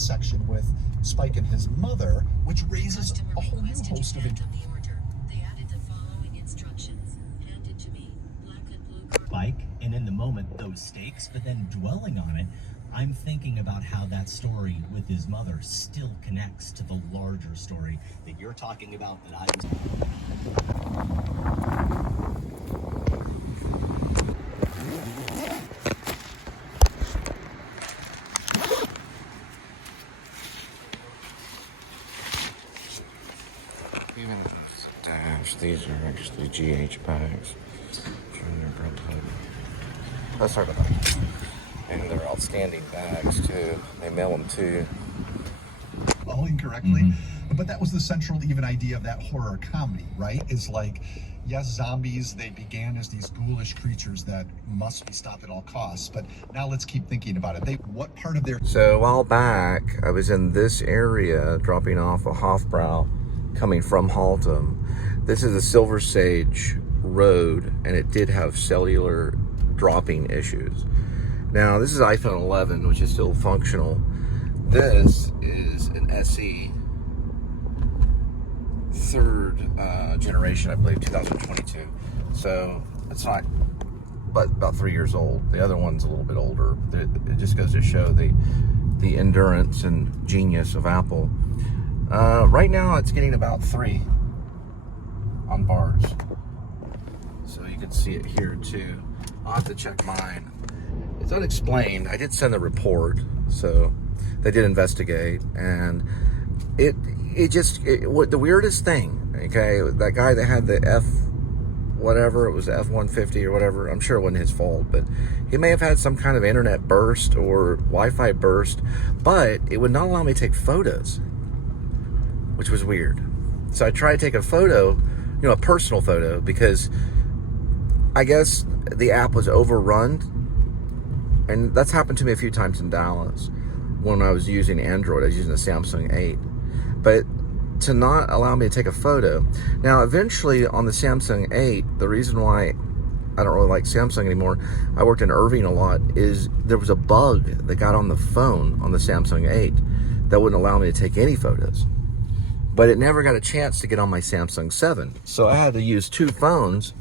section with Spike and his mother, which raises a whole new host of Spike, and in the moment, those stakes, but then dwelling on it, I'm thinking about how that story with his mother still connects to the larger story that you're talking about that I was... Even stash, these are actually GH bags. Let's talk about that. And they're outstanding bags too. They mail them too. All incorrectly, but that was the central even idea of that horror comedy, right? Is like, yes, zombies, they began as these ghoulish creatures that must be stopped at all costs, but now let's keep thinking about it. What part of their... So a while back, I was in this area dropping off a Hofbrau coming from Haltom. This is a Silver Sage road, and it did have cellular dropping issues. Now, this is iPhone 11, which is still functional. This is an SE, third generation, I believe, 2022. So it's not, but about 3 years old. The other one's a little bit older. It just goes to show the endurance and genius of Apple. Right now, it's getting about 3 on bars. So you can see it here too. I'll have to check mine. It's unexplained. I did send a report, so they did investigate, and the weirdest thing, okay, that guy that had the whatever, it was the F-150 or whatever, I'm sure it wasn't his fault, but he may have had some kind of internet burst or Wi-Fi burst, but it would not allow me to take photos, which was weird. So I tried to take a photo, a personal photo, because I guess the app was overrun. And that's happened to me a few times in Dallas when I was using Android. I was using a Samsung 8. But to not allow me to take a photo. Now, eventually on the Samsung 8, the reason why I don't really like Samsung anymore, I worked in Irving a lot, is there was a bug that got on the phone on the Samsung 8 that wouldn't allow me to take any photos. But it never got a chance to get on my Samsung 7. So I had to use 2 phones,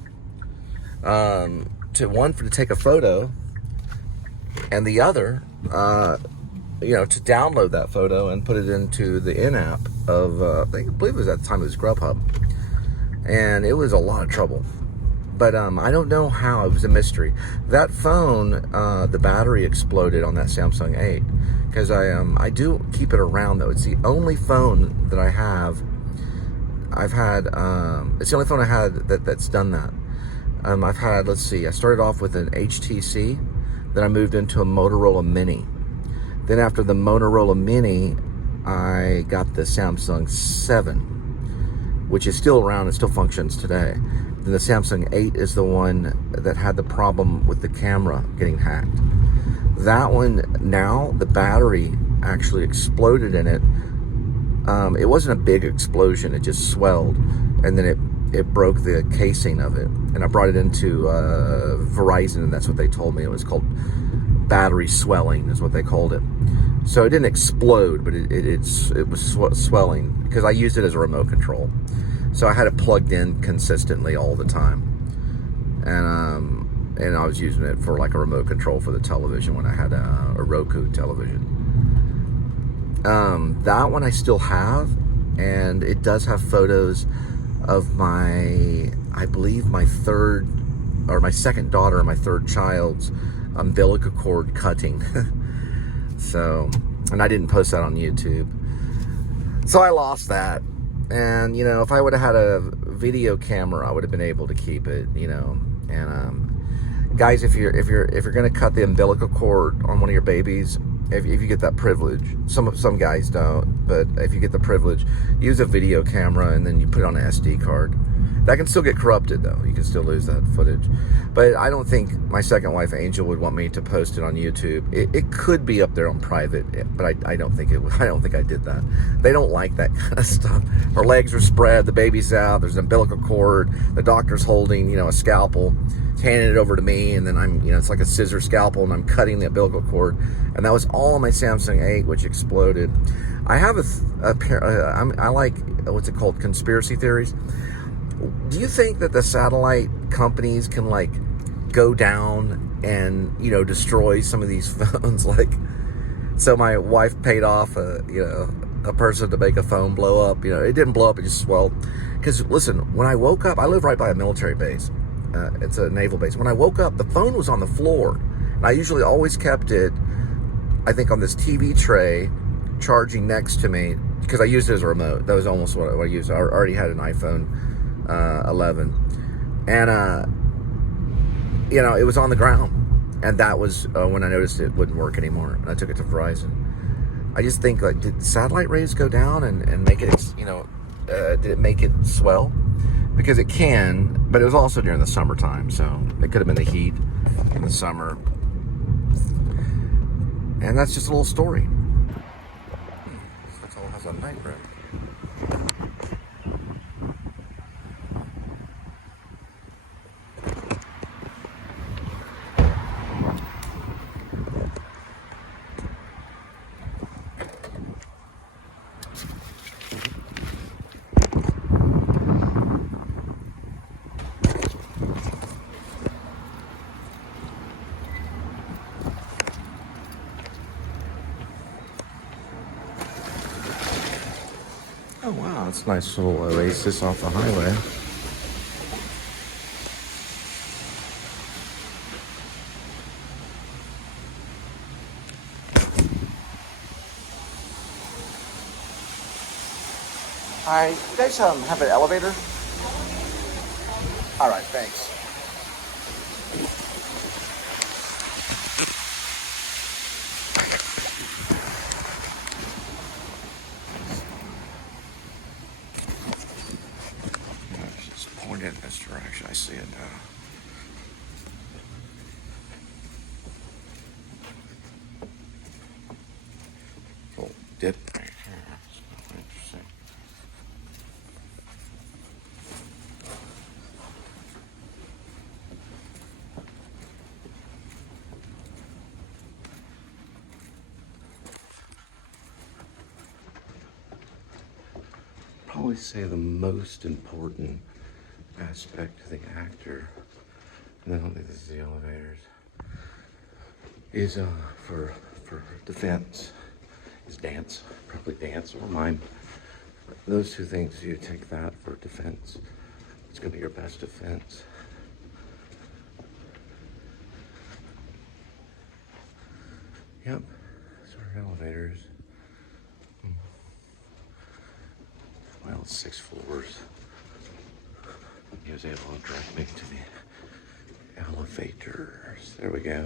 one to take a photo, and the other, to download that photo and put it into the in-app of, I believe it was at the time it was Grubhub. And it was a lot of trouble. But I don't know how, it was a mystery. That phone, the battery exploded on that Samsung 8. Because I do keep it around, though. It's the only phone that I have. It's the only phone I had that's done that. I've had, let's see, I started off with an HTC. Then I moved into a Motorola Mini. Then after the Motorola Mini, I got the Samsung 7, which is still around and still functions today. Then the Samsung 8 is the one that had the problem with the camera getting hacked. That one, now, the battery actually exploded in it. It wasn't a big explosion, it just swelled. And then it broke the casing of it. And I brought it into Verizon, and that's what they told me. It was called battery swelling, is what they called it. So it didn't explode, but it was swelling, because I used it as a remote control. So I had it plugged in consistently all the time. And I was using it for like a remote control for the television when I had a Roku television. That one I still have, and it does have photos of my second daughter and my third child's umbilical cord cutting. So, and I didn't post that on YouTube. So I lost that. And, if I would have had a video camera, I would have been able to keep it, And, guys, if you're going to cut the umbilical cord on one of your babies, if you get that privilege, some guys don't, but if you get the privilege, use a video camera and then you put it on an SD card. That can still get corrupted, though. You can still lose that footage. But I don't think my second wife, Angel, would want me to post it on YouTube. It could be up there on private, but I don't think it would. I don't think I did that. They don't like that kind of stuff. Her legs are spread, the baby's out, there's an umbilical cord, the doctor's holding, you know, a scalpel, handing it over to me, and then I'm, you know, it's like a scissor scalpel, and I'm cutting the umbilical cord. And that was all on my Samsung 8, which exploded. I have I like, what's it called, conspiracy theories. Do you think that the satellite companies can, like, go down and, you know, destroy some of these phones? Like, so my wife paid off a person to make a phone blow up. You know, it didn't blow up, it just swelled. Because, listen, when I woke up, I live right by a military base. It's a naval base. When I woke up, the phone was on the floor. And I usually always kept it, I think, on this TV tray, charging next to me, because I used it as a remote. That was almost what I used. I already had an iPhone 11, and you know, it was on the ground, and that was when I noticed it wouldn't work anymore, and I took it to Verizon. I just think, like, did satellite rays go down and make it, you know, did it make it swell? Because it can, but it was also during the summertime, so it could have been the heat in the summer. And that's just a little story. That's all has a night room. Oh wow, that's a nice little oasis off the highway. Hi, you guys have an elevator? All right, thanks. Just point in this direction. I see it now. Little dip right here. That's interesting. Probably say the most important aspect of the actor, and I don't think this is the elevators, is for defense, is dance, probably dance or mime. Those two things, you take that for defense. It's gonna be your best defense. Yep, these are elevators. Well, it's 6 floors. He was able to direct me to the elevators. There we go.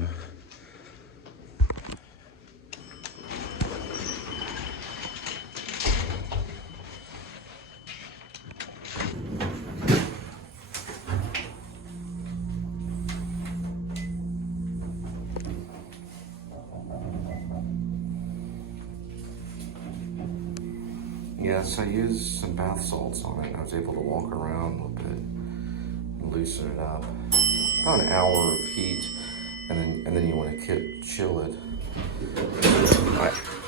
Yes, I used some bath salts on it. I was able to walk around a little bit and loosen it up. About an hour of heat, and then you want to chill it.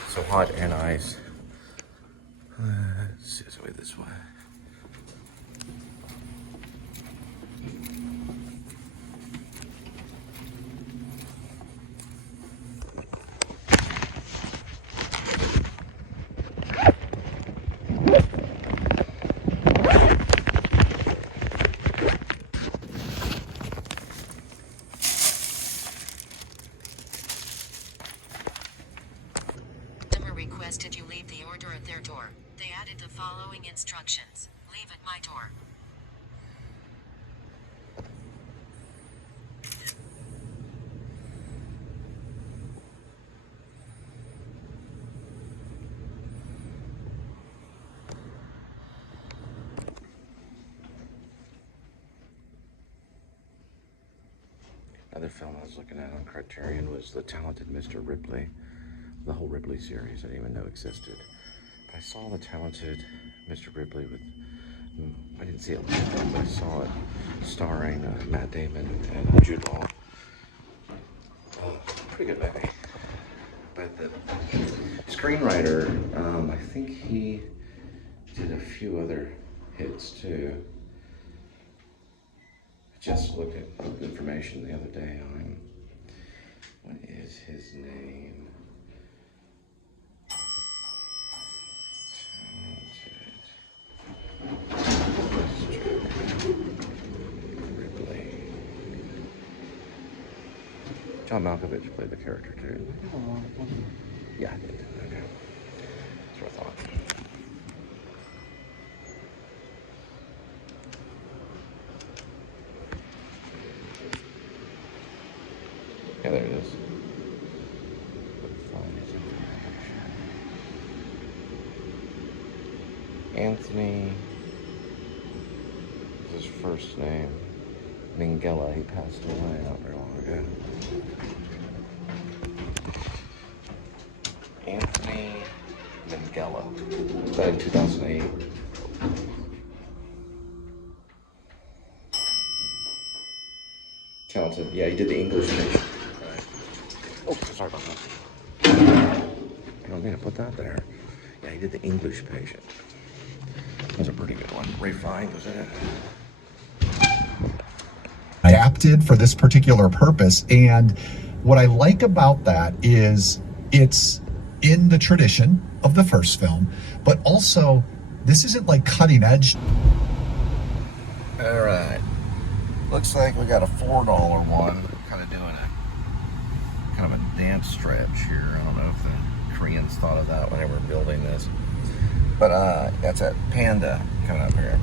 So hot and ice. Let's see this way. Requested you leave the order at their door. They added the following instructions. Leave at my door. other film I was looking at on Criterion was The Talented Mr. Ripley. The whole Ripley series I didn't even know existed. But I saw The Talented Mr. Ripley with, I didn't see it live, but I saw it starring Matt Damon and Jude Law. Pretty good movie. But the screenwriter, I think he did a few other hits too. I just looked at information the other day on, what is his name? John Malkovich played the character too. Yeah, I did. Okay. That's what I thought. Yeah, there it is. Anthony is his first name. Minghella, he passed away not very long ago. Anthony Minghella, died in 2008. Talented, yeah, he did The English Patient. Right. Oh, sorry about that. I don't mean to put that there. Yeah, he did The English Patient. That was a pretty good one. Ray Fiennes was in it. Adapted for this particular purpose, and what I like about that is it's in the tradition of the first film, but also this isn't like cutting edge. All right, looks like we got a $4 one, kind of doing a kind of a dance stretch here. I don't know if the Koreans thought of that when they were building this, but that's at Panda coming up here.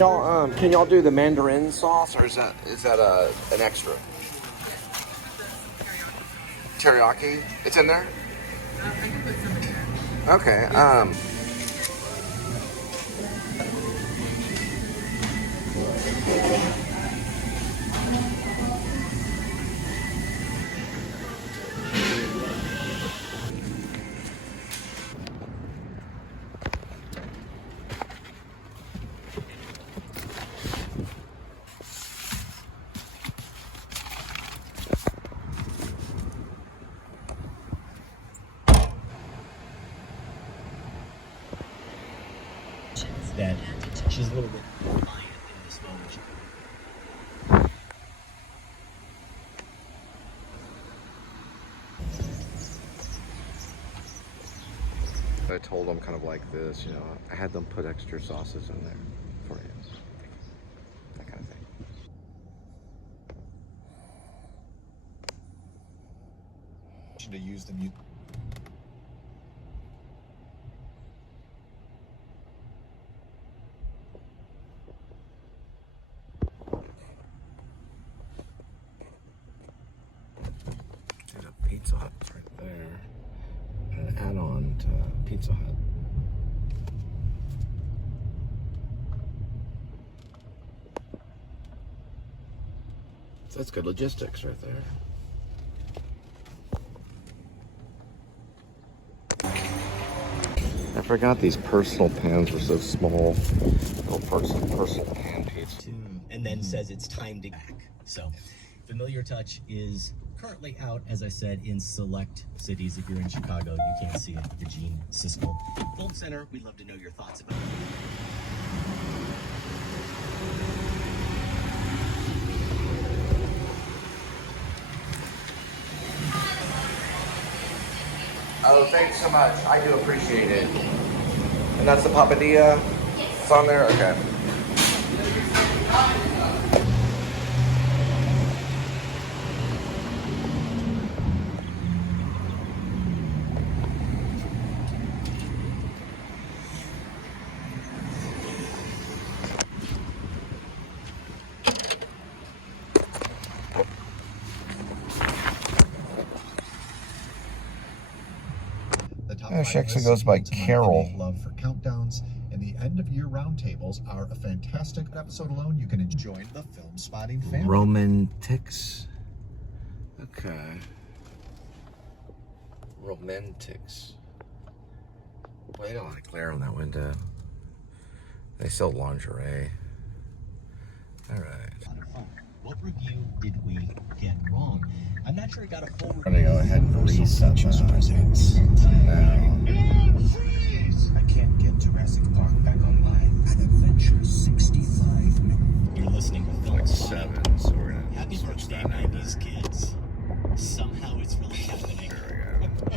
Y'all, can y'all do the mandarin sauce, or is that an extra? Teriyaki? It's in there? I can put some in there. Okay, that she's a little bit defiant in this moment. I told them kind of like this, you know, I had them put extra sauces in there for you. That kind of thing. To use the mute. There's a Pizza Hut right there. An add-on to Pizza Hut. So that's good logistics right there. I forgot these personal pans were so small. Little personal pan pizza. And then says it's time to back. So, Familiar Touch is currently out, as I said, in select cities. If you're in Chicago, you can't see it. The Gene Siskel Film Center. We'd love to know your thoughts about it. Oh, thanks so much. I do appreciate it. And that's the papadilla? It's on there? Okay. she actually goes by Carol. Love for countdowns and the end of year roundtables are a fantastic episode alone. You can enjoy the film spotting family. Romantics. Okay. Romantics. Well, they don't want to glare on that window. They sell lingerie. All right. What review did we get wrong? I'm not sure it got a full I'm gonna go ahead and reset presents. Now. I can't get Jurassic Park back online. An adventure 65 minutes. You're listening to Film Like Spotting. 7, so we're gonna Happy switch birthday, that. 90s kids. Somehow it's really happening. There we go.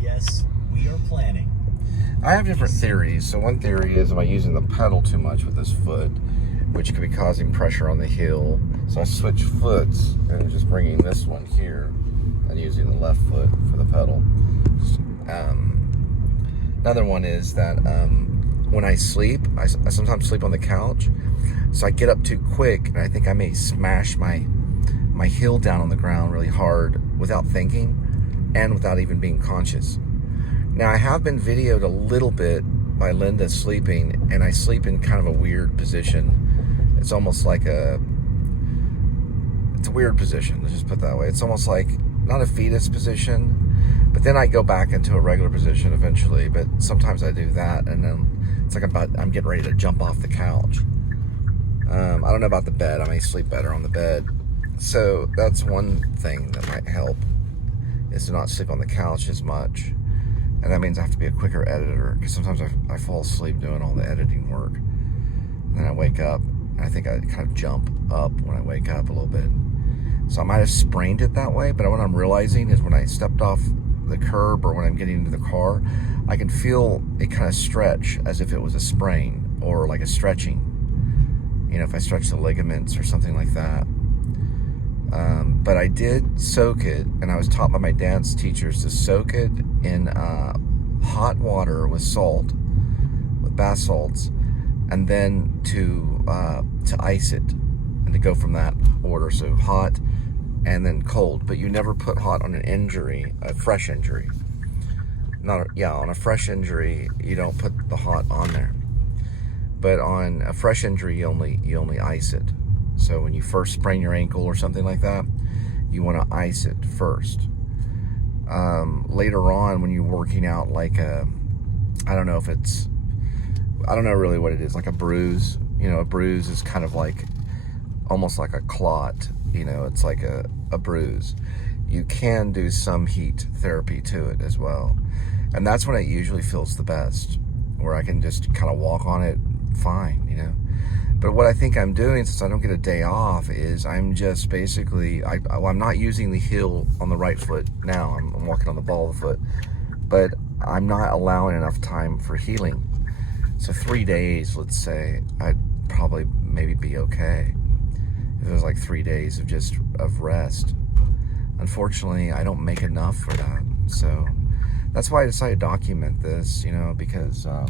Yes, we are planning. I have different theories. So one theory is, am I using the pedal too much with this foot, which could be causing pressure on the heel. So I switch foots and just bringing this one here and using the left foot for the pedal. Another one is that when I sleep, I sometimes sleep on the couch. So I get up too quick and I think I may smash my heel down on the ground really hard without thinking and without even being conscious. Now, I have been videoed a little bit by Linda sleeping, and I sleep in kind of a weird position. It's almost like it's a weird position, let's just put it that way. It's almost like, not a fetus position, but then I go back into a regular position eventually, but sometimes I do that, and then it's like I'm getting ready to jump off the couch. I don't know about the bed. I may sleep better on the bed. So that's one thing that might help, is to not sleep on the couch as much. And that means I have to be a quicker editor, because sometimes I fall asleep doing all the editing work. And then I wake up, and I think I kind of jump up when I wake up a little bit. So I might have sprained it that way, but what I'm realizing is when I stepped off the curb or when I'm getting into the car, I can feel it kind of stretch as if it was a sprain or like a stretching. You know, if I stretch the ligaments or something like that. But I did soak it, and I was taught by my dance teachers to soak it in hot water with salt, with bath salts, and then to ice it, and to go from that order. So hot and then cold. But you never put hot on an injury, a fresh injury. On a fresh injury, you don't put the hot on there. But on a fresh injury, you only ice it. So when you first sprain your ankle or something like that, you want to ice it first. Later on, when you're working out like I don't know really what it is, like a bruise. You know, a bruise is kind of like, almost like a clot. You know, it's like a bruise. You can do some heat therapy to it as well. And that's when it usually feels the best, where I can just kind of walk on it fine, you know. But what I think I'm doing, since I don't get a day off, is I'm just basically, I'm not using the heel on the right foot now. I'm walking on the ball of the foot. But I'm not allowing enough time for healing. So 3 days, let's say, I'd probably maybe be okay. If it was like 3 days of rest. Unfortunately, I don't make enough for that. So that's why I decided to document this, you know, because I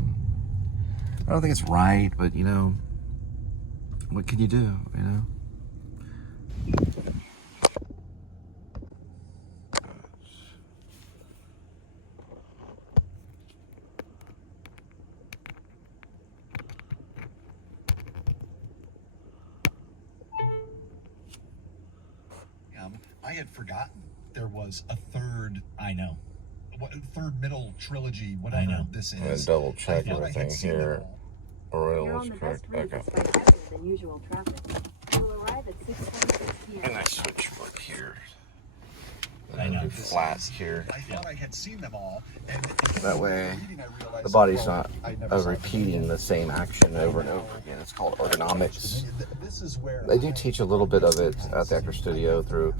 don't think it's right, but, you know, what can you do, you know? I had forgotten there was a third middle trilogy, I whatever know. this I'm gonna is. double check I thought I had everything seen them here. all. Oil You're is on the correct. best route Okay. despite heavier than usual traffic. You'll arrive at 6:26 p.m. And I switch foot here. And I then know. do flat here. I thought I had seen them all, and That way, reading, I realized, the body's well, not I never saw them. repeating the same action over and over again. It's called ergonomics. This is where They do teach a little bit of it at the Actor Studio through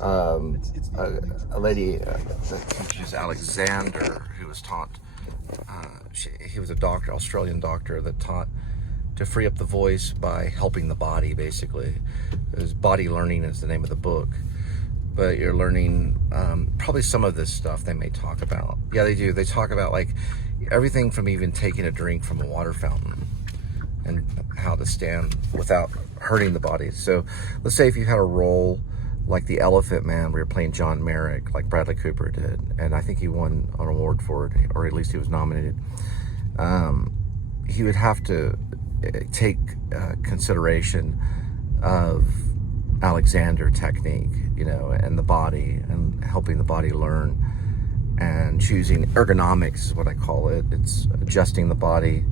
a lady that teaches Alexander, who was taught, he was a doctor, Australian doctor, that taught to free up the voice by helping the body, basically. Body Learning is the name of the book. But you're learning probably some of this stuff they may talk about. Yeah, they do. They talk about like everything from even taking a drink from a water fountain and how to stand without hurting the body. So let's say if you had a roll like The Elephant Man, where you're playing John Merrick, like Bradley Cooper did, and I think he won an award for it, or at least he was nominated. He would have to take consideration of Alexander technique, you know, and the body, and helping the body learn, and choosing ergonomics is what I call it. It's adjusting the body.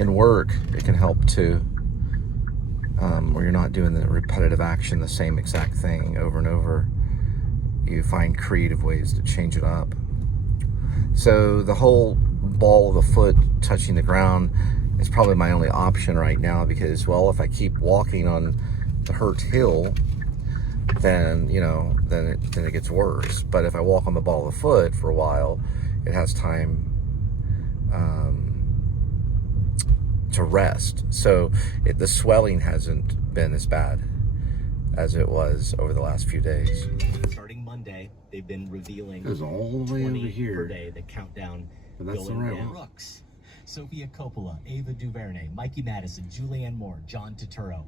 In work, it can help too, where you're not doing the repetitive action, the same exact thing over and over. You find creative ways to change it up. So the whole ball of the foot touching the ground is probably my only option right now, because, well, if I keep walking on the hurt hill, then, you know, then it gets worse. But if I walk on the ball of the foot for a while, it has time to rest. So the swelling hasn't been as bad as it was over the last few days. Starting Monday, they've been revealing It was all the way over 20 here. per day, the countdown But that's going the right down. one. Brooks, Sophia Coppola, Ava DuVernay, Mikey Madison, Julianne Moore, John Turturro,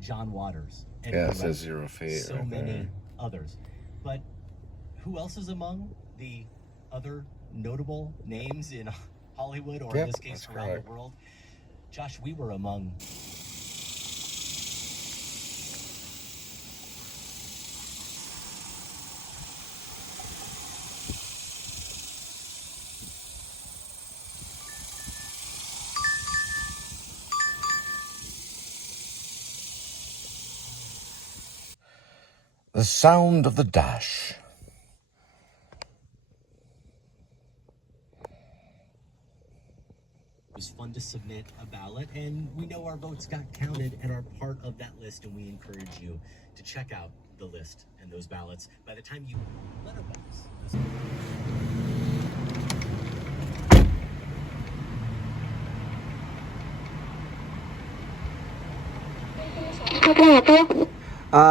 John Waters, Eddie Yeah, it Guerrero, says 0 feet so right many there. others. But who else is among the other notable names in Hollywood, or in Yep, this case that's around correct. the world? Josh, we were among The sound of the dash. It was fun to submit a ballot, and we know our votes got counted and are part of that list, and we encourage you to check out the list and those ballots by the time you letterbox.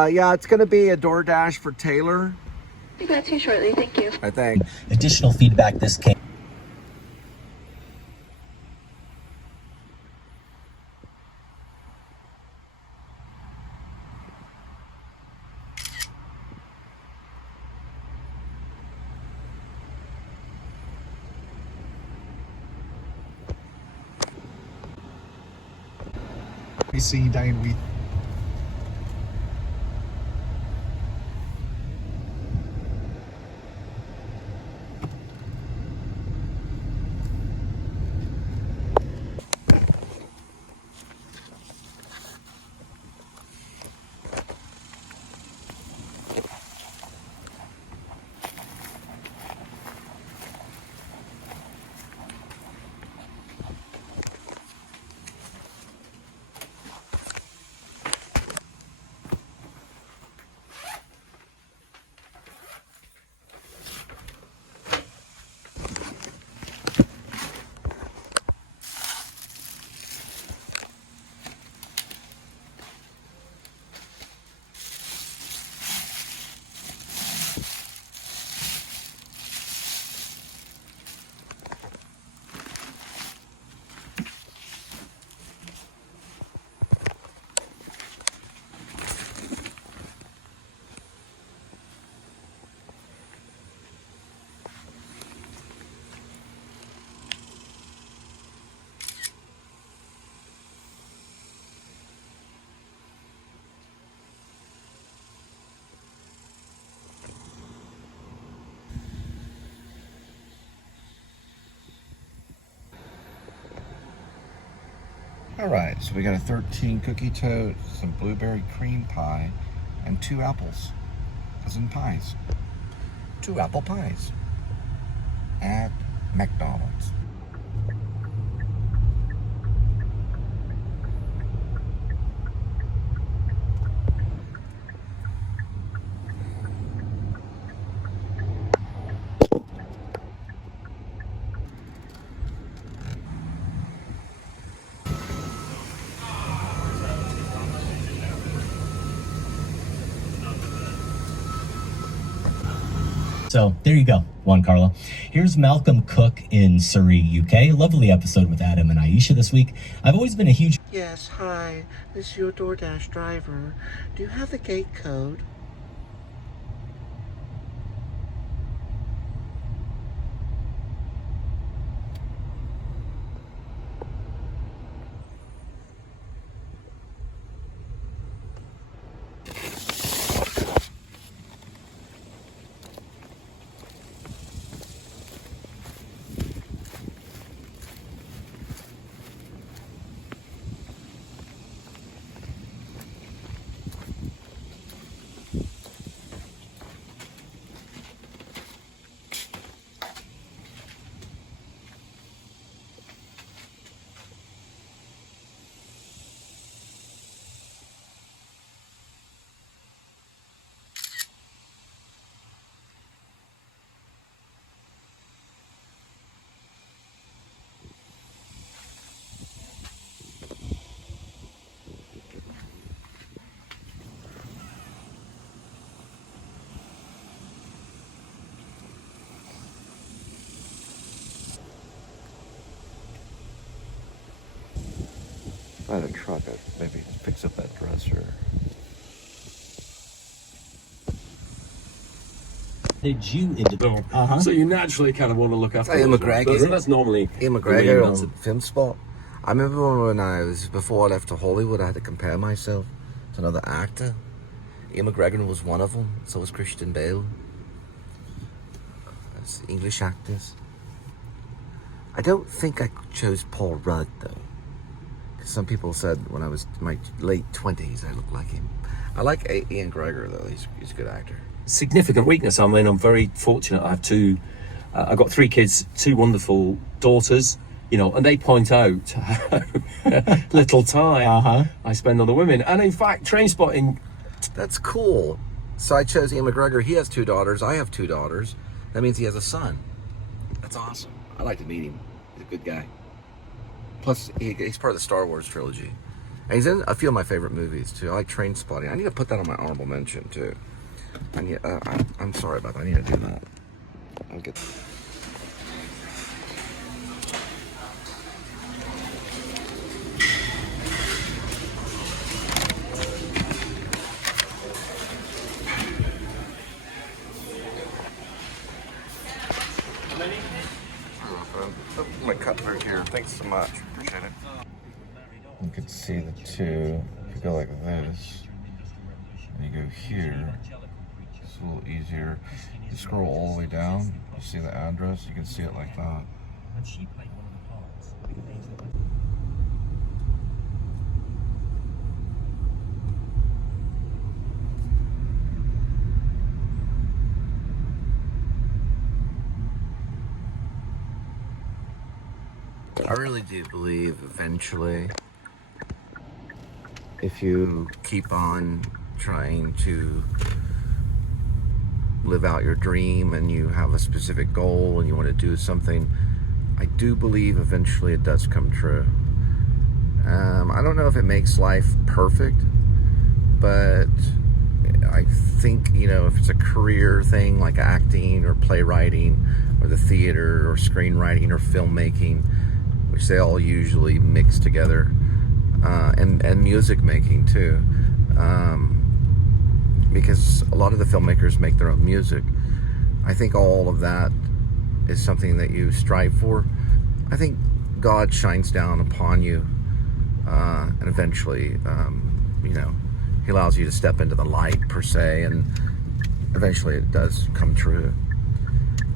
Yeah, it's going to be a DoorDash for Taylor, Be back to you shortly. Thank you. I think. Additional feedback this came. We see Diane Wheat. All right, so we got a 13 cookie toast, some blueberry cream pie, and 2 apples, as in pies. 2 apple pies at McDonald's. So there you go, Juan Carlo. Here's Malcolm Cook in Surrey, UK. Lovely episode with Adam and Aisha this week. I've always been a huge Yes, hi. This is your DoorDash driver. Do you have the gate code? I had a truck, I'd maybe fix up that dresser. Did you into So you naturally kind of want to look after Ian those McGregor. ones. That's normally Ian the way you McGregor balance on it. Film Spot. I remember when before I left to Hollywood, I had to compare myself to another actor. Ian McGregor was one of them, so was Christian Bale. As English actors. I don't think I chose Paul Rudd, though. Because some people said when I was in my late 20s, I looked like him. I like Ian McGregor, though. He's a good actor. Significant weakness. I mean, I'm very fortunate. I have I've got 3 kids, 2 wonderful daughters, you know, and they point out how little time I spend on the women. And in fact, train spotting. That's cool. So I chose Ian McGregor. He has 2 daughters. I have 2 daughters. That means he has a son. That's awesome. I'd like to meet him. He's a good guy. Plus, he's part of the Star Wars trilogy. And he's in a few of my favorite movies, too. I like Train Spotting. I need to put that on my honorable mention, too. I'm sorry about that. I need to do that. I'll get... My cutler here. Thanks so much. Appreciate it. You can see the 2. If you go like this, and you go here, it's a little easier. You scroll all the way down, you see the address, you can see it like that. I really do believe eventually, if you keep on trying to live out your dream and you have a specific goal and you want to do something, I do believe eventually it does come true. I don't know if it makes life perfect, but I think, you know, if it's a career thing like acting or playwriting or the theater or screenwriting or filmmaking, which they all usually mix together, and music making too, because a lot of the filmmakers make their own music. I think all of that is something that you strive for. I think God shines down upon you, and eventually, you know, He allows you to step into the light per se, and eventually it does come true.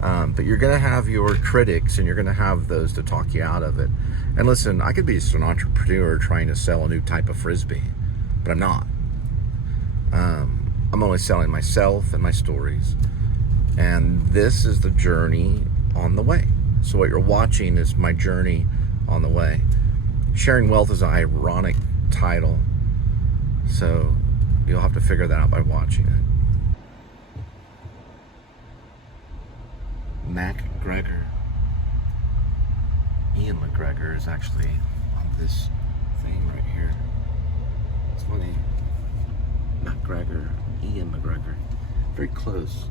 But you're going to have your critics, and you're going to have those to talk you out of it. And listen, I could be just an entrepreneur trying to sell a new type of Frisbee, but I'm not. I'm only selling myself and my stories. And this is the journey on the way. So what you're watching is my journey on the way. Sharing Wealth is an ironic title, so you'll have to figure that out by watching it. McGregor. Ian McGregor is actually on this thing right here. It's funny. McGregor, Ian McGregor. Very close.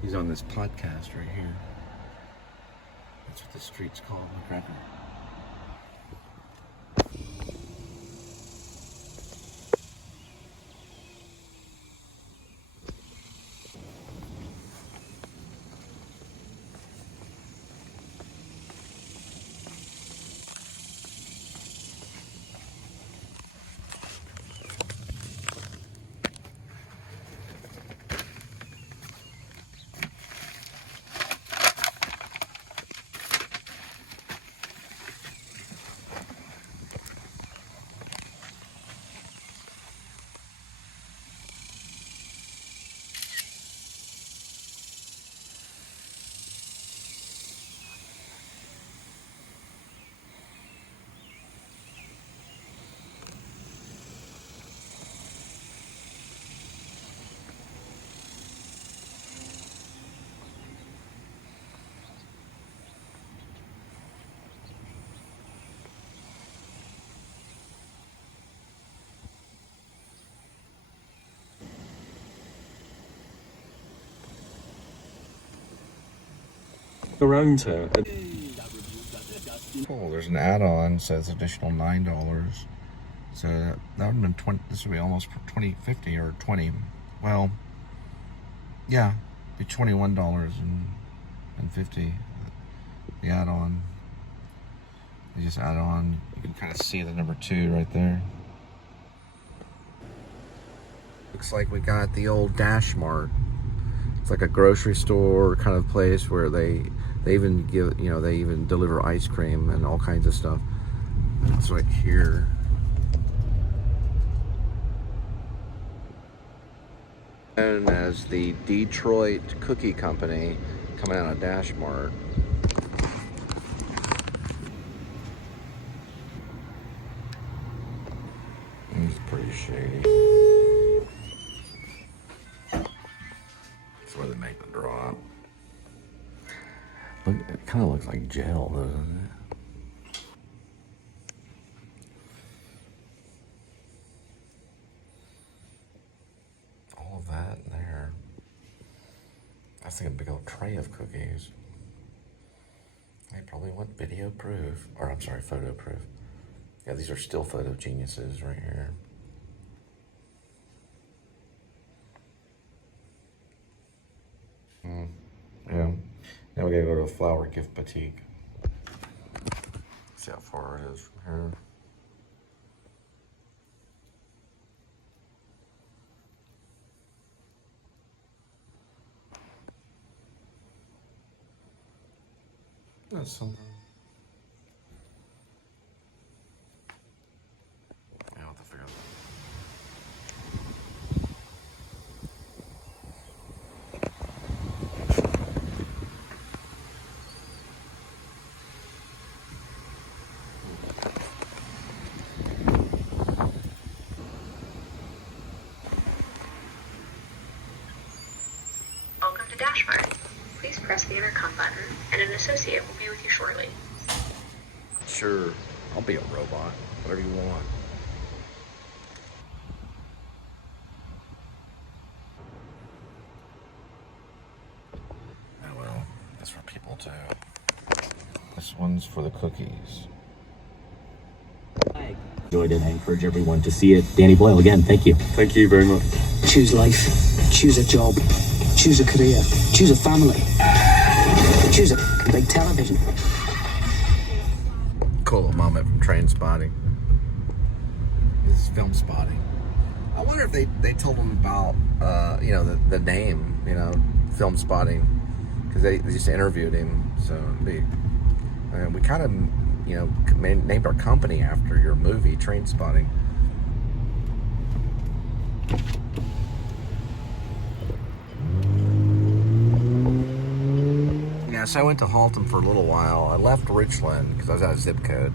He's on this podcast right here. That's what the street's called, McGregor. around here. Oh, there's an add-on, says additional $9. So that would have been 20. This would be almost 50 or 20. Well, yeah, be $21.50. The add-on. You just add on. You can kind of see the number 2 right there. Looks like we got the old Dash Mart. It's like a grocery store kind of place where they even give, you know, they even deliver ice cream and all kinds of stuff. It's right here. Known as the Detroit Cookie Company, coming out of Dash Mart. It's pretty shady. That's where they make the drop. Look, it kind of looks like gel, doesn't it? All of that in there. I was thinking a big old tray of cookies. They probably want video proof, or I'm sorry, photo proof. Yeah, these are still photo geniuses right here. Yeah. Now we gotta go to a flower gift boutique. See how far it is from here. That's something. Yeah, I'll have to figure it out. Welcome to Dashmart. Please press the intercom button, and an associate will be with you shortly. Sure, I'll be a robot. Whatever you want. Oh well, that's for people too. This one's for the cookies. I enjoyed it. I encourage everyone to see it. Danny Boyle, again, thank you. Thank you very much. Choose life, choose a job, choose a career, choose a family, choose a big television. Cool moment from Train Spotting. This is Film Spotting. I wonder if they told them about, you know, the name, you know, Film Spotting, because they just interviewed him. So we kind of, you know, named our company after your movie, Train Spotting. Yeah, so I went to Haltom for a little while. I left Richland because I was out of zip code.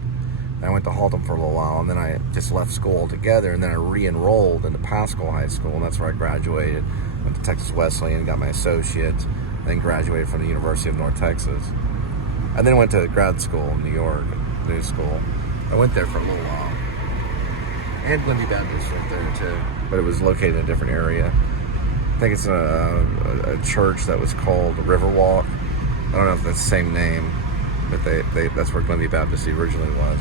I went to Haltom for a little while, and then I just left school altogether, and then I re-enrolled into Pascal High School, and that's where I graduated. Went to Texas Wesleyan, got my associate, then graduated from the University of North Texas. And then went to grad school in New York, New School. I went there for a little while. And Glenview Baptist right there too, but it was located in a different area. I think it's a church that was called Riverwalk. I don't know if that's the same name, but that's where Glenview Baptist originally was.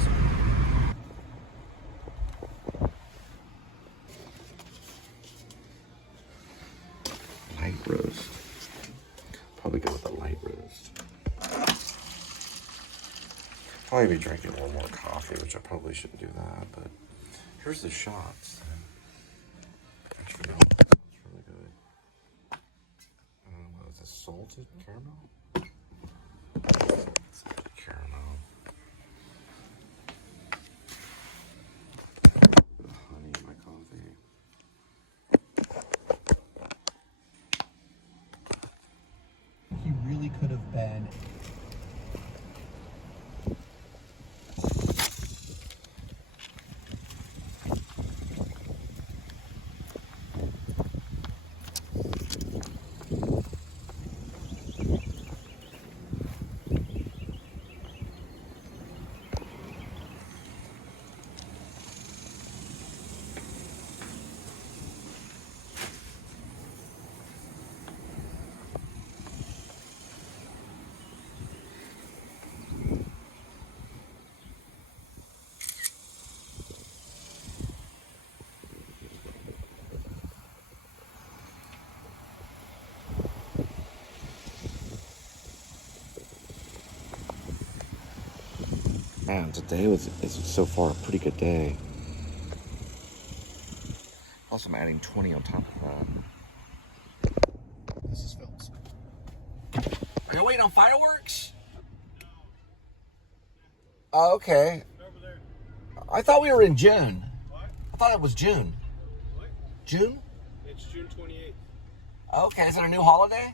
Light roast. Probably go with the light roast. Probably be drinking a little more coffee, which I probably shouldn't do that, but here's the shots. Actually, no, that's really good. What is this, salted caramel? Salted caramel. The honey in my coffee. He really could have been. Man, today is so far a pretty good day. Also, I'm adding 20 on top of that. This is Phil's. Are you waiting on fireworks? Oh, okay. Over there. I thought we were in June. What? I thought it was June. What? June? It's June 28th. Okay, is it a new holiday?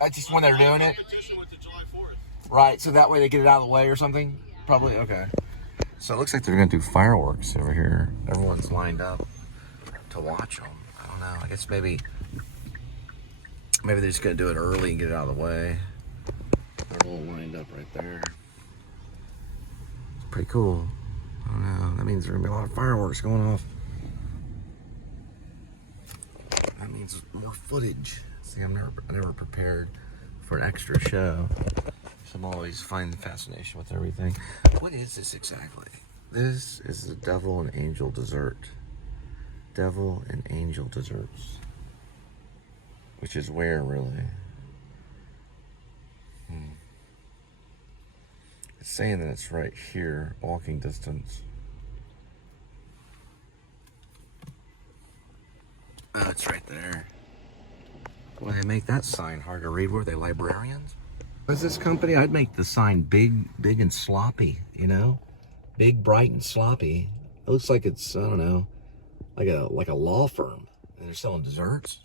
That's just when they're doing it? Competition went to July 4th. Right, so that way they get it out of the way or something? Probably, okay. So it looks like they're going to do fireworks over here. Everyone's lined up to watch them. I don't know. I guess maybe they're just going to do it early and get it out of the way. They're all lined up right there. It's pretty cool. I don't know. That means there's going to be a lot of fireworks going off. That means more footage. See, I'm never prepared for an extra show. So I'm always finding fascination with everything. What is this exactly? This is the Devil and Angel dessert. Devil and Angel desserts. Which is where, really? It's saying that it's right here, walking distance. Oh, it's right there. Why they make that sign hard to read? Were they librarians? What's this company? I'd make the sign big and sloppy, you know? Big, bright, and sloppy. It looks like it's, I don't know, like a law firm. And they're selling desserts.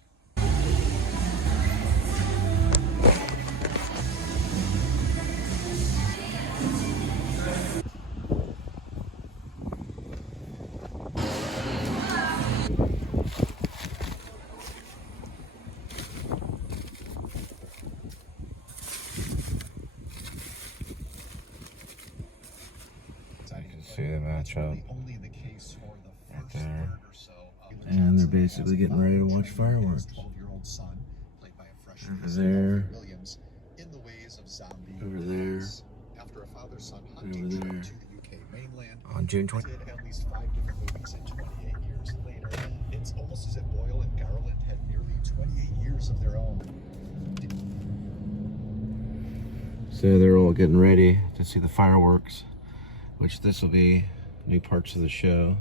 See the matchup Only the case for the right first there. third or so of And they're basically getting ready to watch fireworks. 12-year-old son, played by a fresh Over there. Williams, in the ways of zombie Over there. after a father-son Over hunting there. trip to the UK mainland. On June 20th. Did at least 5 different movies, and 28 years later, it's almost as if Boyle and Garland had nearly 28 years of their own. So they're all getting ready to see the fireworks, which this will be new parts of the show.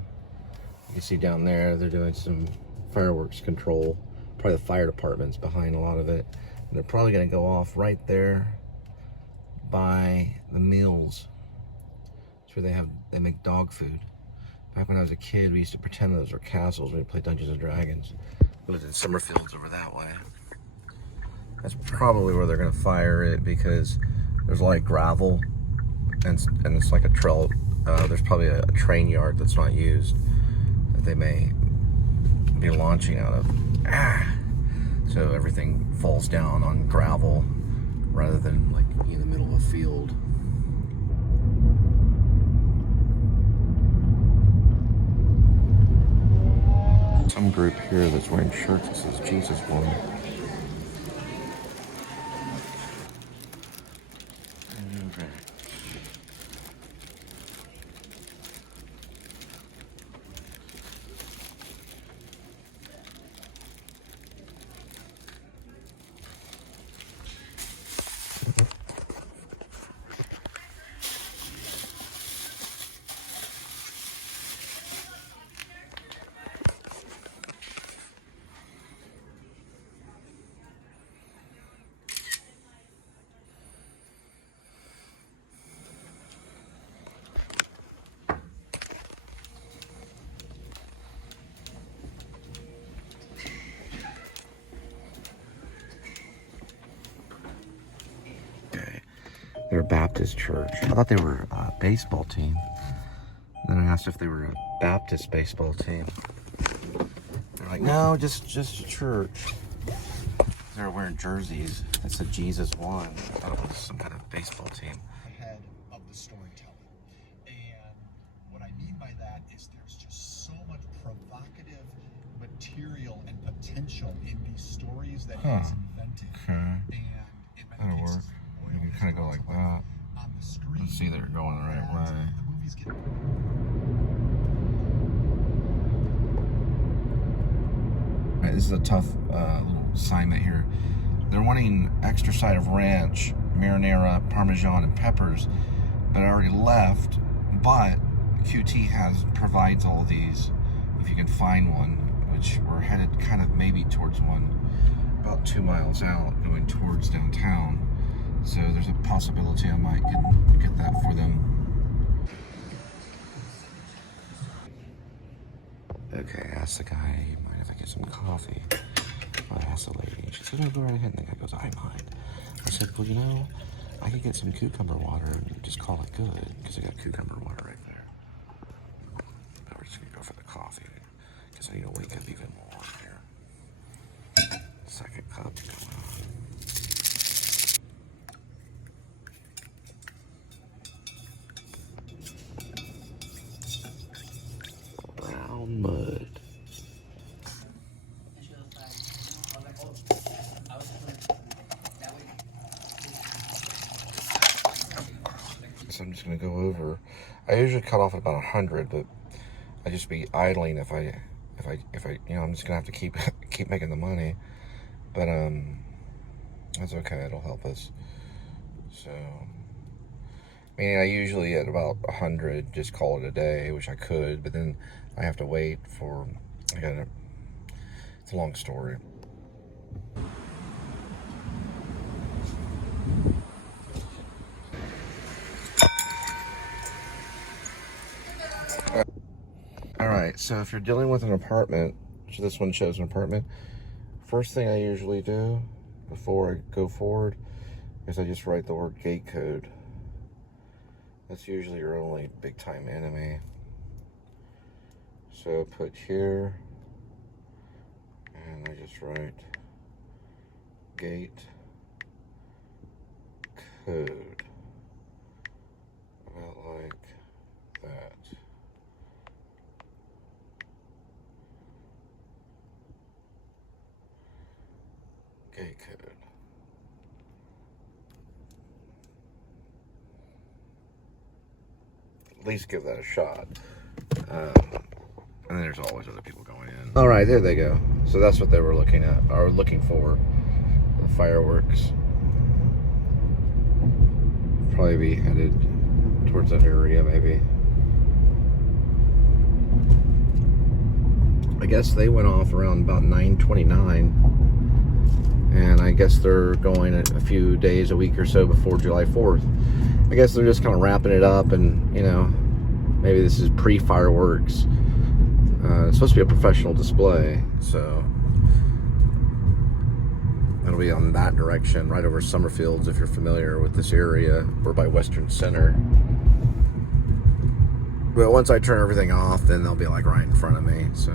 You can see down there, they're doing some fireworks control. Probably the fire department's behind a lot of it. And they're probably gonna go off right there by the mills. It's where they make dog food. Back when I was a kid, we used to pretend those were castles when we played Dungeons and Dragons. It was in Summerfields over that way. That's probably where they're gonna fire it because there's a lot of gravel and it's like a trail. There's probably a train yard that's not used that they may be launching out of. So everything falls down on gravel rather than like in the middle of a field. Some group here that's wearing shirts that says Jesus One. They're a Baptist church. I thought they were a baseball team. Then I asked if they were a Baptist baseball team. They're like, no, just a church. They're wearing jerseys that said Jesus Won. I thought it was some kind of baseball team. Ahead of the storytelling. And what I mean by that is there's just so much provocative material and potential in these stories that he's invented. Okay. And in many That'll cases, work. You can kind of go like that. on the screen. Let's see, they're going the right way. The movies get All right, this is a tough little assignment here. They're wanting extra side of ranch marinara, parmesan, and peppers that I already left, but QT provides all these, if you can find one, which we're headed kind of maybe towards one about 2 miles out going towards downtown. So there's a possibility I might get that for them. Okay, I asked the guy, you mind if I get some coffee? I asked the lady, she said, no, go right ahead. And the guy goes, I mind. I said, well, you know, I could get some cucumber water and just call it good, because I got cucumber water right there. But we're just gonna go for the coffee, because I need to wake up even more here. Second cup going on. Brown mud. So I'm just gonna go over. I usually cut off at about 100, but I just be idling if I, you know, I'm just gonna have to keep making the money. But that's okay. It'll help us. So, I mean, I usually at about 100 just call it a day, which I could, but then I have to wait for. It's a long story. Alright, so if you're dealing with an apartment, so this one shows an apartment, first thing I usually do before I go forward is I just write the word gate code. That's usually your only big time enemy. So put here, and I just write gate code. About like that. Gate code. At least give that a shot. And then there's always other people going in. All right, there they go. So that's what they were looking at, or looking for. The fireworks. Probably be headed towards that area, maybe. I guess they went off around about 9:29. And I guess they're going a few days, a week or so before July 4th. I guess they're just kind of wrapping it up, and, you know, maybe this is pre-fireworks. It's supposed to be a professional display, so it'll be on that direction, right over Summerfields, if you're familiar with this area. We're by Western Center. But once I turn everything off, then they'll be like right in front of me, so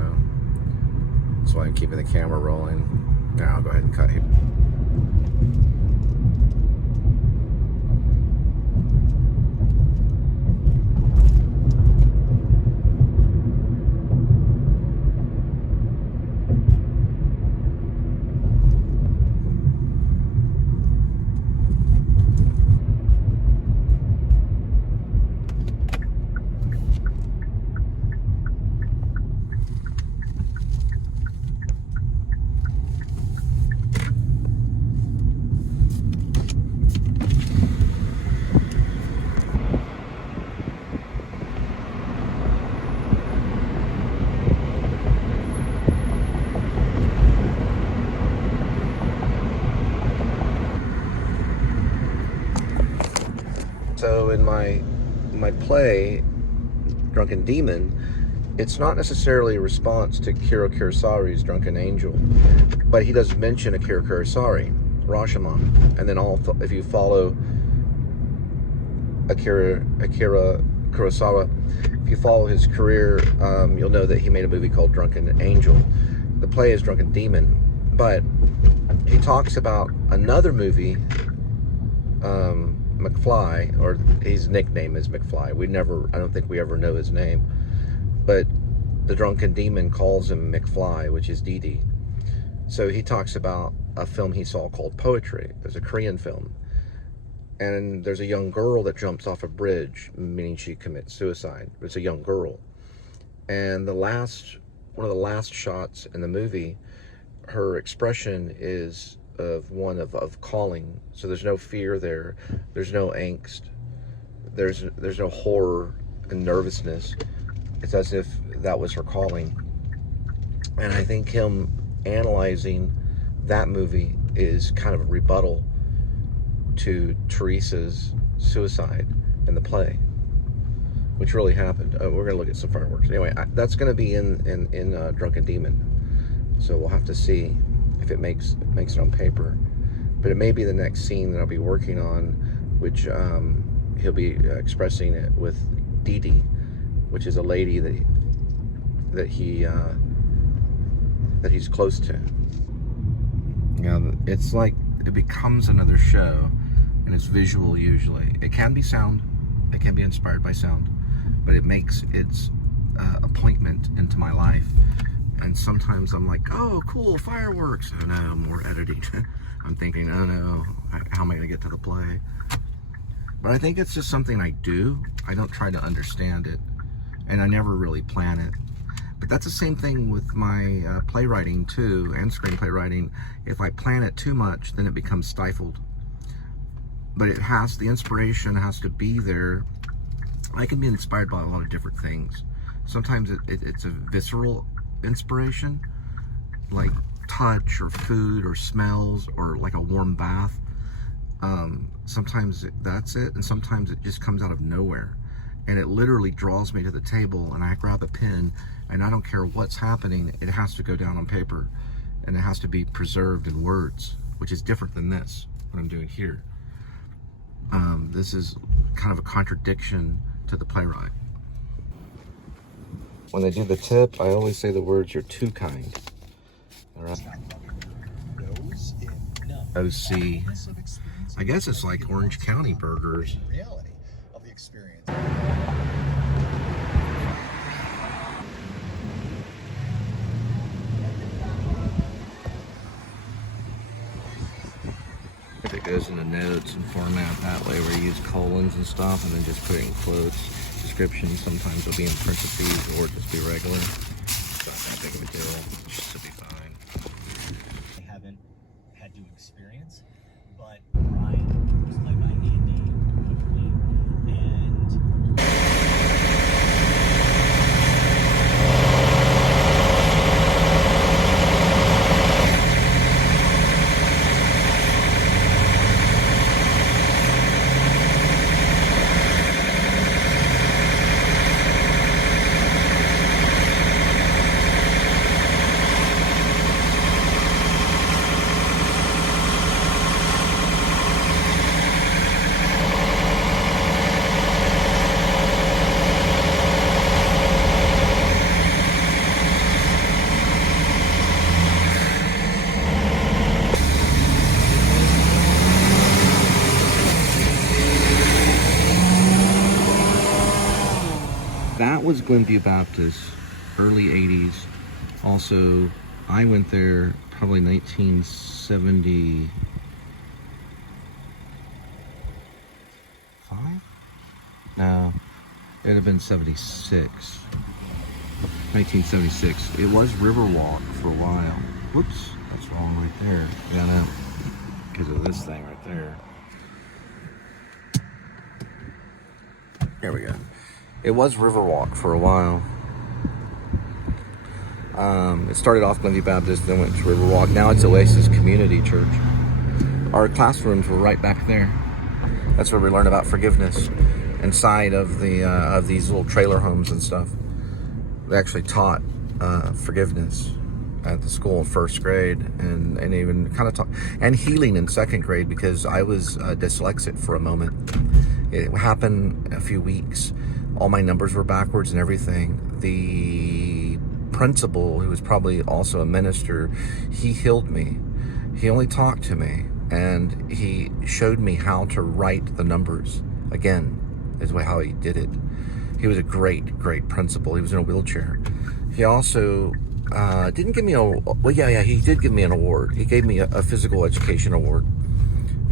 that's why I'm keeping the camera rolling. Now I'll go ahead and cut him. So in my play, Drunken Demon, it's not necessarily a response to Akira Kurosawa's Drunken Angel, but he does mention Akira Kurosawa, Rashomon, and then if you follow Akira Kurosawa, if you follow his career, you'll know that he made a movie called Drunken Angel. The play is Drunken Demon, but he talks about another movie, McFly, or his nickname is McFly. I don't think we ever know his name, but the Drunken Demon calls him McFly, which is Dee. So he talks about a film he saw called Poetry. It's a Korean film, and there's a young girl that jumps off a bridge, meaning she commits suicide. It's a young girl, and one of the last shots in the movie, her expression is one of calling. So there's no fear there. There's no angst. There's no horror and nervousness. It's as if that was her calling. And I think him analyzing that movie is kind of a rebuttal to Teresa's suicide in the play, which really happened. We're going to look at some fireworks. Anyway, that's going to be in Drunken Demon. So we'll have to see if it makes it on paper. But it may be the next scene that I'll be working on, which he'll be expressing it with Dee Dee, which is a lady that he's close to. It's like it becomes another show, and it's visual usually. It can be sound, it can be inspired by sound, but it makes its appointment into my life. And sometimes I'm like, oh, cool, fireworks. Oh no, more editing. I'm thinking, oh no, how am I going to get to the play? But I think it's just something I do. I don't try to understand it, and I never really plan it. But that's the same thing with my playwriting too, and screenplay writing. If I plan it too much, then it becomes stifled. But the inspiration has to be there. I can be inspired by a lot of different things. Sometimes it's a visceral inspiration, like touch or food or smells or like a warm bath. Sometimes that's it, and sometimes it just comes out of nowhere. And it literally draws me to the table, and I grab a pen, and I don't care what's happening, it has to go down on paper, and it has to be preserved in words, which is different than this, what I'm doing here. This is kind of a contradiction to the playwright. When they do the tip, I always say the words, "You're too kind." All right. OC. I guess it's like Orange County burgers. Reality of the experience. If it goes into notes and format that way, where you use colons and stuff, and then just put it in quotes, descriptions. Sometimes it'll be in parentheses or just be regular. It's not that big of a deal. It should be fine. I haven't had to experience, but Ryan was played by Andy Woodley, and that was Glenview Baptist, early 80s. Also, I went there probably 1975? No, it'd have been 76. 1976. It was Riverwalk for a while. Whoops, that's wrong right there. Yeah, I know. Because of this thing right there. There we go. It was Riverwalk for a while. It started off Glenview Baptist, then went to Riverwalk. Now it's Oasis Community Church. Our classrooms were right back there. That's where we learned about forgiveness. Inside of these little trailer homes and stuff. They actually taught forgiveness at the school in first grade, and even kind of taught, and healing in second grade, because I was dyslexic for a moment. It happened a few weeks. All my numbers were backwards and everything. The principal, who was probably also a minister, he healed me. He only talked to me, and he showed me how to write the numbers. Again, is how he did it. He was a great principal. He was in a wheelchair. He also didn't give me he did give me an award. He gave me a physical education award.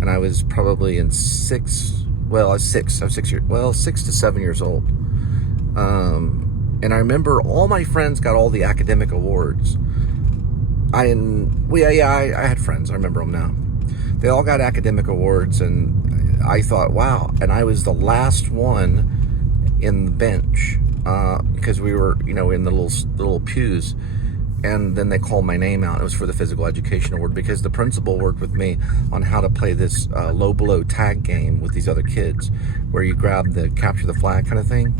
And I was probably in 6 to 7 years old. And I remember all my friends got all the academic awards. I had friends. I remember them now. They all got academic awards, and I thought, wow. And I was the last one in the bench because we were, in the little pews. And then they called my name out. It was for the physical education award because the principal worked with me on how to play this low blow tag game with these other kids, where you grab the capture the flag kind of thing.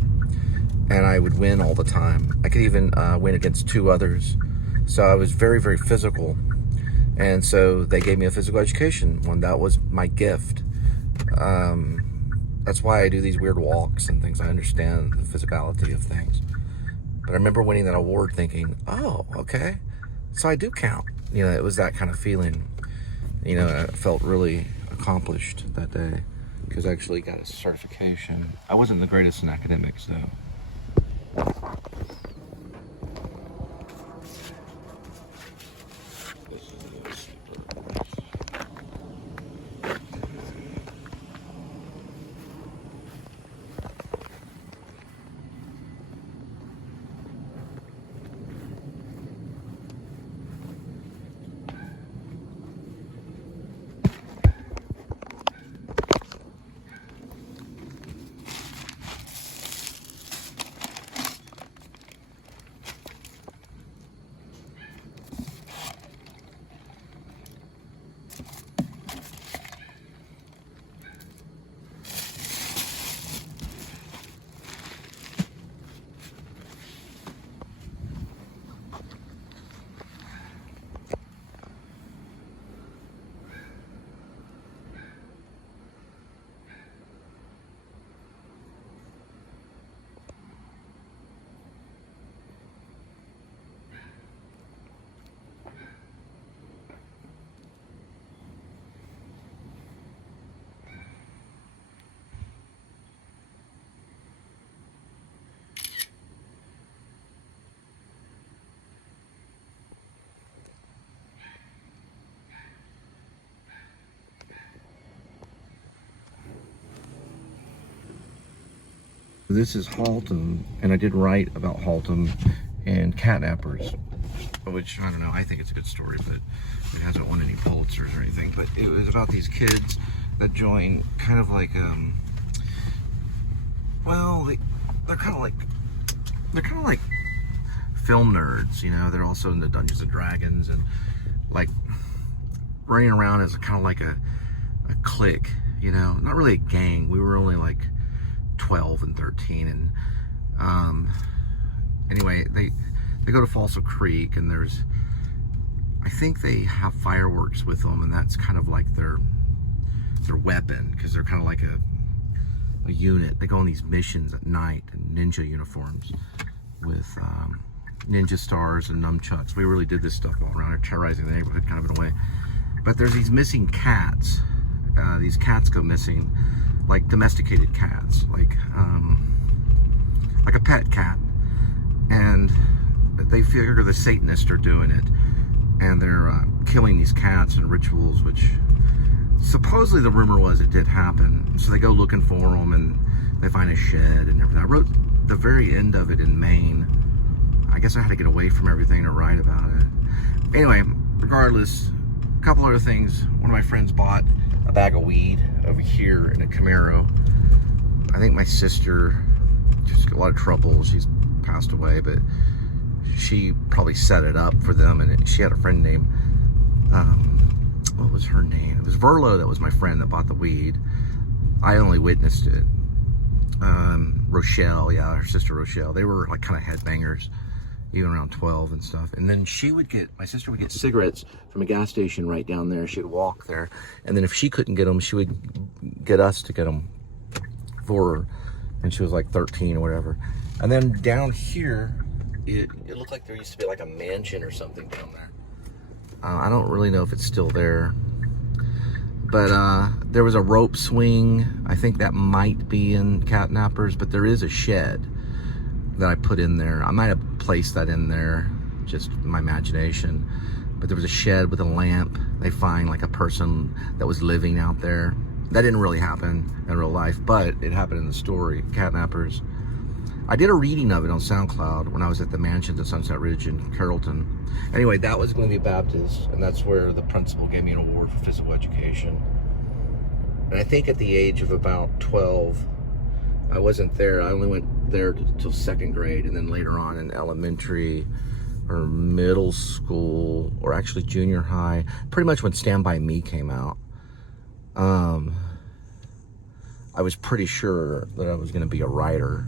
And I would win all the time. I could even win against 2 others. So I was very, very physical. And so they gave me a physical education one. That was my gift. That's why I do these weird walks and things. I understand the physicality of things. But I remember winning that award thinking, oh, okay, so I do count. It was that kind of feeling. I felt really accomplished that day because I actually got a certification. I wasn't the greatest in academics, though. This is Haltom, and I did write about Haltom and catnappers, which, I don't know, I think it's a good story, but it hasn't won any Pulitzers or anything. But it was about these kids that join kind of like, they're kind of like film nerds, they're also into Dungeons and Dragons and like running around as kind of like a clique, not really a gang. We were only like 12 and 13, and anyway, they go to Fossil Creek, and I think they have fireworks with them, and that's kind of like their weapon, because they're kind of like a unit. They go on these missions at night in ninja uniforms with ninja stars and nunchucks. We really did this stuff all around here, terrorizing the neighborhood kind of in a way. But there's these missing cats. These cats go missing, like domesticated cats, like a pet cat, and they figure the Satanists are doing it, and they're killing these cats in rituals, which supposedly the rumor was it did happen. So they go looking for them, and they find a shed and everything. I wrote the very end of it in Maine. I guess I had to get away from everything to write about it. Anyway, regardless, a couple other things. One of my friends bought a bag of weed over here in a Camaro. I think my sister just got a lot of trouble. She's passed away, but she probably set it up for them, and she had a friend named, what was her name? It was Verlo, that was my friend that bought the weed. I only witnessed it. Rochelle, yeah, her sister Rochelle. They were like kind of headbangers, even around 12 and stuff. And then my sister would get cigarettes from a gas station right down there. She'd walk there, and then if she couldn't get them, she would get us to get them for her. And she was like 13 or whatever. And then down here, it looked like there used to be like a mansion or something down there. I don't really know if it's still there, but there was a rope swing. I think that might be in Catnappers, but there is a shed that I put in there. I might have placed that in there, just my imagination. But there was a shed with a lamp. They find like a person that was living out there. That didn't really happen in real life, but it happened in the story, Catnappers. I did a reading of it on SoundCloud when I was at the mansions at Sunset Ridge in Carrollton. Anyway, that was going to be Baptist, and that's where the principal gave me an award for physical education. And I think at the age of about 12, I wasn't there. I only went there till 2nd grade, and then later on in elementary or middle school, or actually junior high, pretty much when Stand By Me came out. I was pretty sure that I was going to be a writer.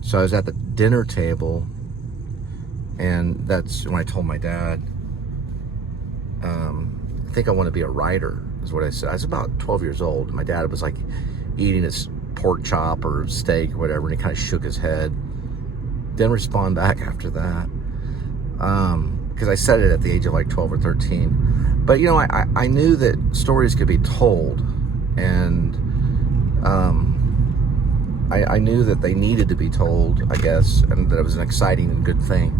So I was at the dinner table, and that's when I told my dad, I think I want to be a writer, is what I said. I was about 12 years old. My dad was like eating his pork chop or steak or whatever, and he kind of shook his head. Didn't respond back after that, because I said it at the age of like 12 or 13. But, you know, I knew that stories could be told, and I knew that they needed to be told, I guess, and that it was an exciting and good thing.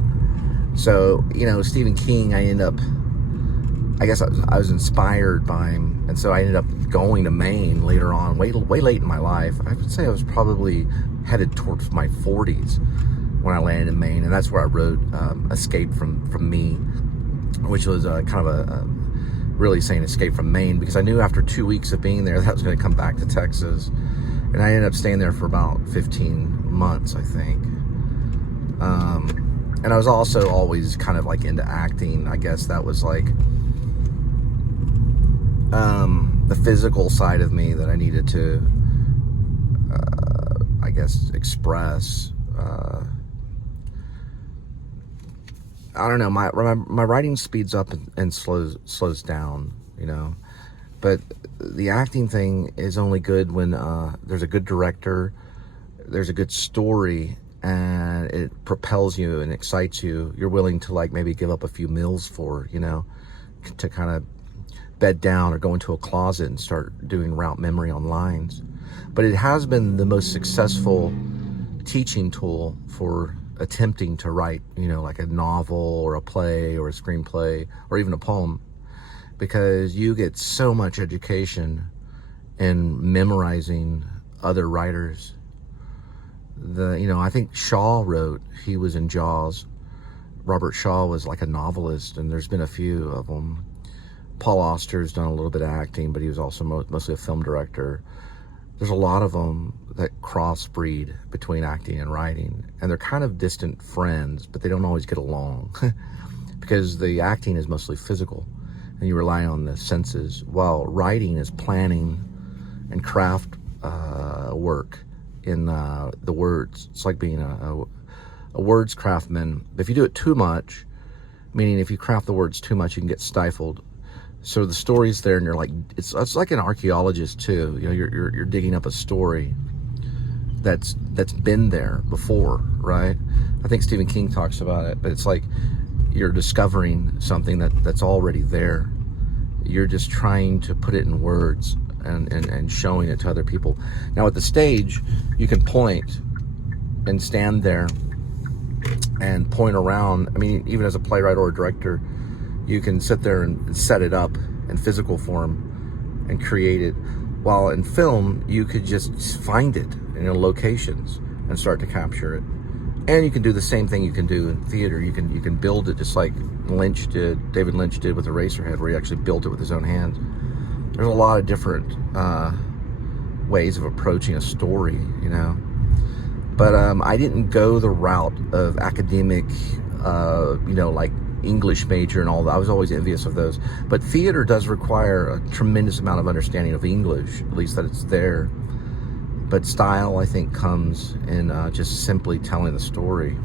So, you know, Stephen King, I guess I was inspired by him, and so I ended up going to Maine later on, way late in my life. I would say I was probably headed towards my 40s when I landed in Maine, and that's where I wrote Escape from Me, which was kind of a really saying Escape from Maine, because I knew after 2 weeks of being there that I was going to come back to Texas. And I ended up staying there for about 15 months, I think. And I was also always kind of like into acting. I guess that was like the physical side of me that I needed to, I guess, express. I don't know, my writing speeds up and slows down, you know. But the acting thing is only good when there's a good director, there's a good story, and it propels you and excites you. You're willing to like maybe give up a few meals for, you know, to kind of bed down or go into a closet and start doing route memory on lines. But it has been the most successful teaching tool for attempting to write, you know, like a novel or a play or a screenplay or even a poem. Because you get so much education in memorizing other writers. You know, I think Shaw wrote, he was in Jaws. Robert Shaw was like a novelist, and there's been a few of them. Paul Auster's done a little bit of acting, but he was also mostly a film director. There's a lot of them that crossbreed between acting and writing, and they're kind of distant friends, but they don't always get along because the acting is mostly physical, and you rely on the senses, while writing is planning and craft work in the words. It's like being a words craftsman. If you do it too much, meaning if you craft the words too much, you can get stifled. So the story's there, and you're like, it's like an archaeologist too. You know, you're digging up a story that's been there before, right? I think Stephen King talks about it, but it's like you're discovering something that's already there. You're just trying to put it in words and showing it to other people. Now at the stage, you can point and stand there and point around. I mean, even as a playwright or a director, you can sit there and set it up in physical form and create it. While in film, you could just find it in locations and start to capture it. And you can do the same thing you can do in theater. You can build it just like David Lynch did with Eraserhead, where he actually built it with his own hands. There's a lot of different ways of approaching a story, you know. But I didn't go the route of academic, you know, like English major and all that. I was always envious of those. But theater does require a tremendous amount of understanding of English, at least that it's there. But style, I think, comes in just simply telling the story.